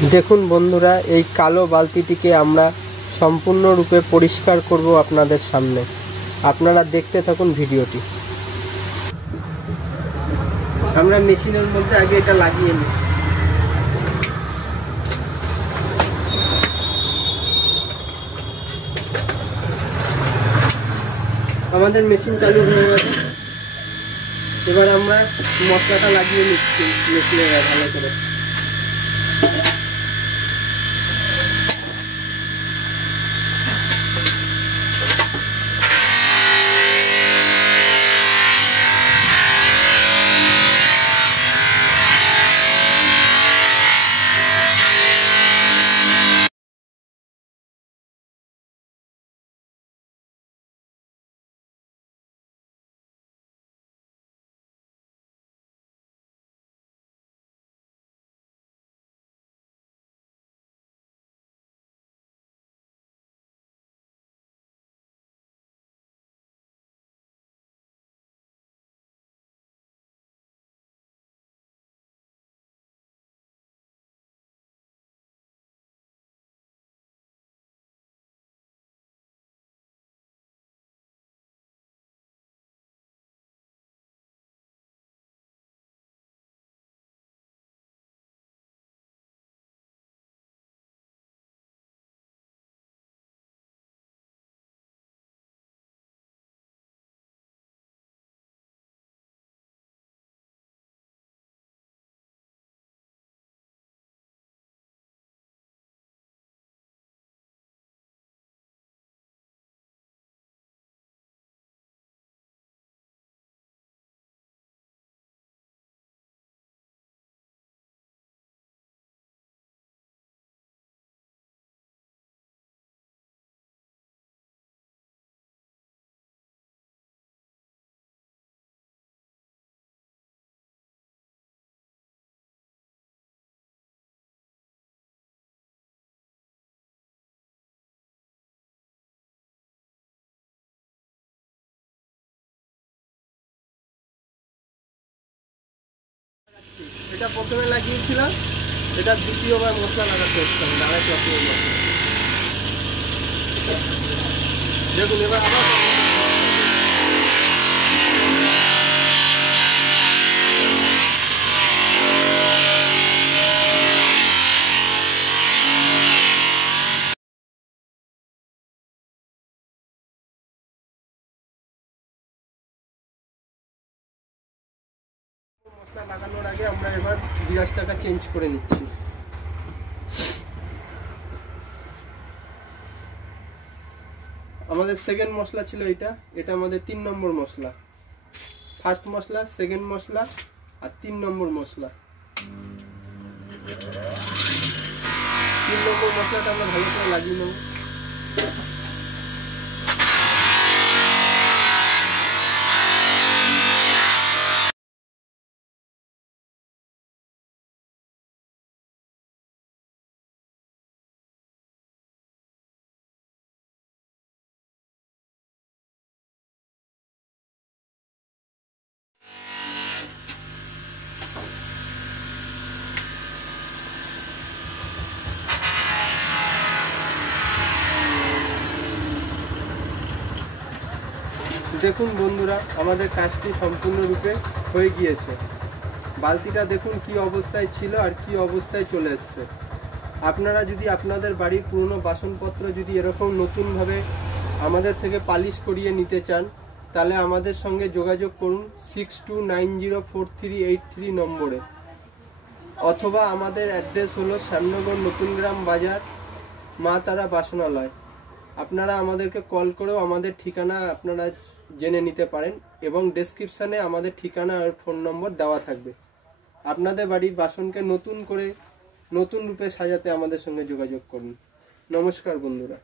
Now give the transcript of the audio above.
দেখুন বন্ধুরা, এই কালো বালতিটিকে আমরা সম্পূর্ণরূপে পরিষ্কার করব আপনাদের সামনে। আপনারা দেখতে থাকুন ভিডিওটি। আমরা মেশিনের মধ্যে আগে এটা লাগিয়ে নিই। আমাদের মেশিন চালু হয়ে গেছে। এবার আমরা মশলাটা লাগিয়ে নিচ্ছি মেশিনে ভালো করে। এটা প্রথমে লাগিয়েছিলাম, এটা দ্বিতীয়বার মশলা লাগাতে হচ্ছে। দাঁড়াই চপিয়ে মশলা দেখুন। এবার আবার মশলা লাগানোর আগে আমরা এবার গ্যাসটাকে চেঞ্জ করে নিচ্ছি। আমাদের সেকেন্ড মশলা ছিল এটা আমাদের 3 নম্বর মশলা। ফার্স্ট মশলা, সেকেন্ড মশলা আর 3 নম্বর মশলা। 3 নম্বর মশলাটা আমরা ভালো করে লাগিয়ে নেব। দেখুন বন্ধুরা, আমাদের কাজটি সম্পূর্ণরূপে হয়ে গিয়েছে। বালতিটা দেখুন কি অবস্থায় ছিল আর কি অবস্থায় চলে এসছে। আপনারা যদি আপনাদের বাড়ির পুরনো বাসনপত্র যদি এরকম নতুনভাবে আমাদের থেকে পালিশ করিয়ে নিতে চান, তাহলে আমাদের সঙ্গে যোগাযোগ করুন 62904383 নম্বরে, অথবা আমাদের অ্যাড্রেস হলো শ্যামনগর নতুন গ্রাম বাজার, মা তারা বাসনালয়। আপনারা আমাদেরকে কল করেও আমাদের ঠিকানা আপনারা জেনে নিতে পারেন, এবং ডেসক্রিপশানে আমাদের ঠিকানা আর ফোন নম্বর দেওয়া থাকবে। আপনাদের বাড়ির বাসনকে নতুন রূপে সাজাতে আমাদের সঙ্গে যোগাযোগ করুন। নমস্কার বন্ধুরা।